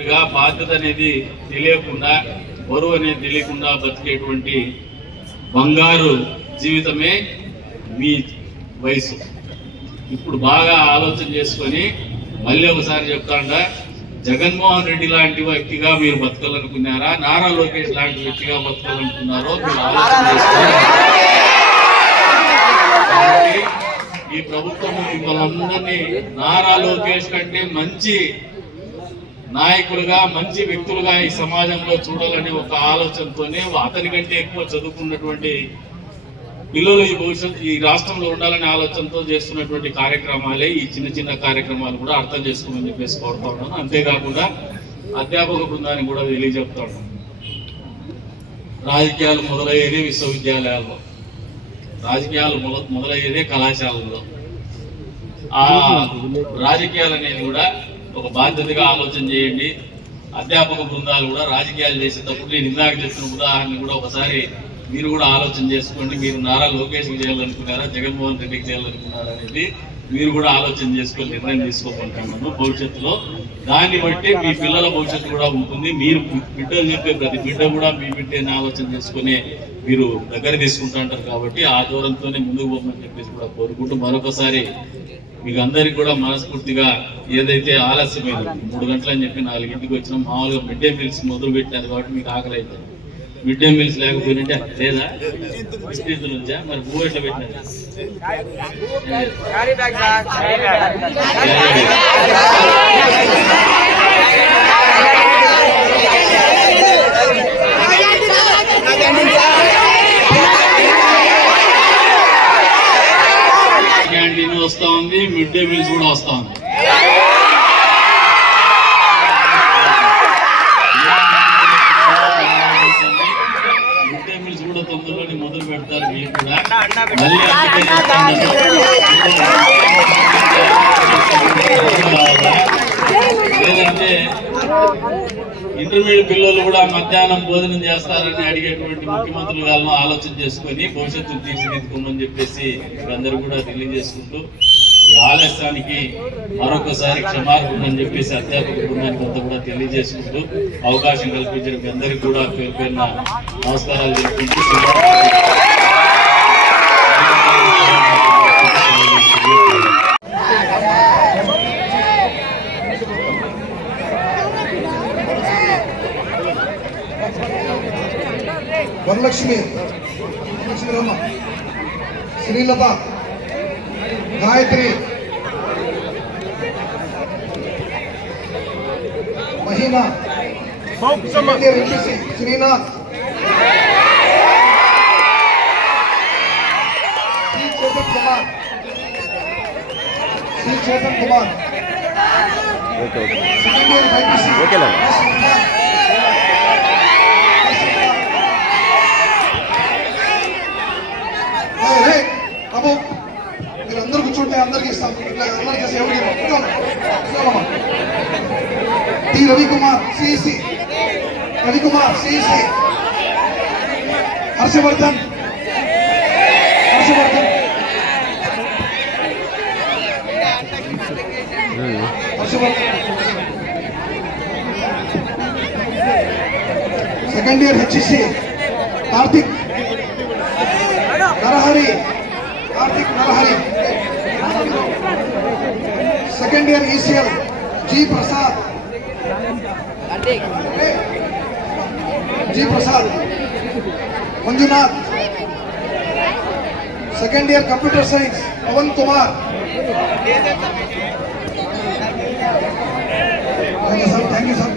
మాదిరిగా బాధ్యత అనేది తెలియకుండా, బరువు అనేది తెలియకుండా బతికేటువంటి బంగారు జీవితమే మీ వయసు. ఇప్పుడు బాగా ఆలోచన చేసుకొని మళ్ళీ ఒకసారి చెప్తాండా, జగన్మోహన్ రెడ్డి లాంటి వ్యక్తిగా మీరు బతకాలనుకున్నారా, నారా లోకేష్ లాంటి వ్యక్తిగా బతకాలనుకున్నారో మీరు ఆలోచన చేసుకోవాలి. ఈ ప్రభుత్వము మిమ్మల్ని అందరినీ నారా లోకేష్ కంటే మంచి నాయకులుగా, మంచి వ్యక్తులుగా ఈ సమాజంలో చూడాలని ఒక ఆలోచనతోనే, అతని కంటే ఎక్కువ చదువుకున్నటువంటి పిల్లలు ఈ భవిష్యత్తు ఈ రాష్ట్రంలో ఉండాలనే ఆలోచనతో చేస్తున్నటువంటి కార్యక్రమాలే ఈ చిన్న చిన్న కార్యక్రమాలు కూడా అర్థం చేసుకోమని చెప్పేసి కోరుతా ఉన్నాను. అంతేకాకుండా అధ్యాపక బృందానికి కూడా తెలియజెప్తా ఉన్నాను, రాజకీయాలు మొదలయ్యేదే విశ్వవిద్యాలయాల్లో, రాజకీయాలు మొదలయ్యేదే కళాశాలల్లో. ఆ రాజకీయాలు అనేది కూడా ఒక బాధ్యతగా ఆలోచన చేయండి. అధ్యాపక బృందాలు కూడా రాజకీయాలు చేసేటప్పుడు నేను ఇందాక చెప్పిన ఉదాహరణ కూడా ఒకసారి మీరు కూడా ఆలోచన చేసుకోండి. మీరు నారా లోకేష్కి చేయాలనుకున్నారా, జగన్మోహన్ రెడ్డికి చేయాలనుకున్నారా అనేది మీరు కూడా ఆలోచన చేసుకొని నిర్ణయం తీసుకోకుంటున్నాను. భవిష్యత్తులో దాన్ని బట్టి మీ పిల్లల భవిష్యత్తు కూడా ఉంటుంది. మీరు బిడ్డలు చెప్పే ప్రతి బిడ్డ కూడా మీ బిడ్డని ఆలోచన చేసుకుని మీరు దగ్గర తీసుకుంటూ ఉంటారు. కాబట్టి ఆ దూరంతోనే ముందుకు పోమని చెప్పేసి కూడా కోరుకుంటూ మరొకసారి మీకు అందరికి కూడా మనస్ఫూర్తిగా, ఏదైతే ఆలస్యమైంది 3 గంటలు అని చెప్పి 4 వచ్చినాం, మామూలుగా మిడ్ డే మీల్స్ మొదలు పెట్టారు కాబట్టి మీకు ఆకలి అవుతుంది. మిడ్ డే మీల్స్ లేకపోయినట్టే లేదా స్థితుల నుంచా మరి భూ ఎట్లా పెట్టినారు? క్యాంటీన్ వస్తా ఉంది, మిడ్ డే మీల్స్ కూడా వస్తా ఉంది. తొందరలోనే మొదలు పెడతారు. మీరు కూడా లేదంటే ఇంటర్మీడియట్ పిల్లలు కూడా మధ్యాహ్నం భోజనం చేస్తారని అడిగేటువంటి ముఖ్యమంత్రులు గాలను ఆలోచన చేసుకొని భవిష్యత్తును తీర్చిదిద్దుకోమని చెప్పేసి అందరూ కూడా తెలియజేసుకుంటూ, ఈ ఆలస్యానికి మరొకసారి క్షమాపణ అని చెప్పేసి అధ్యాపక బృందానికి అంతా కూడా తెలియజేసుకుంటూ అవకాశం కల్పించిన మీ అందరికీ కూడా పేరు పేరున నమస్కారాలు తెలుపుకుంటూ వరలక్ష్మి, శ్రీలత, గాయత్రి, మహిమా, శ్రీనాథ్, శ్రీ చేతన్ కుమార్, బాబు మీరు అందరు కూర్చుంటే అందరికి ఇస్తాం. ఇట్లా అందరు చేసి ఎవరికి T Ravikumar CC, Ravikumar CC, Harshavardhan, Harshavardhan, Harshavardhan, second year HC Karthik Narahari, Karthik Narahari, second year ECL G Prasad, G Prasad, Manjunath, second year computer science Pavan Kumar, thank you sir.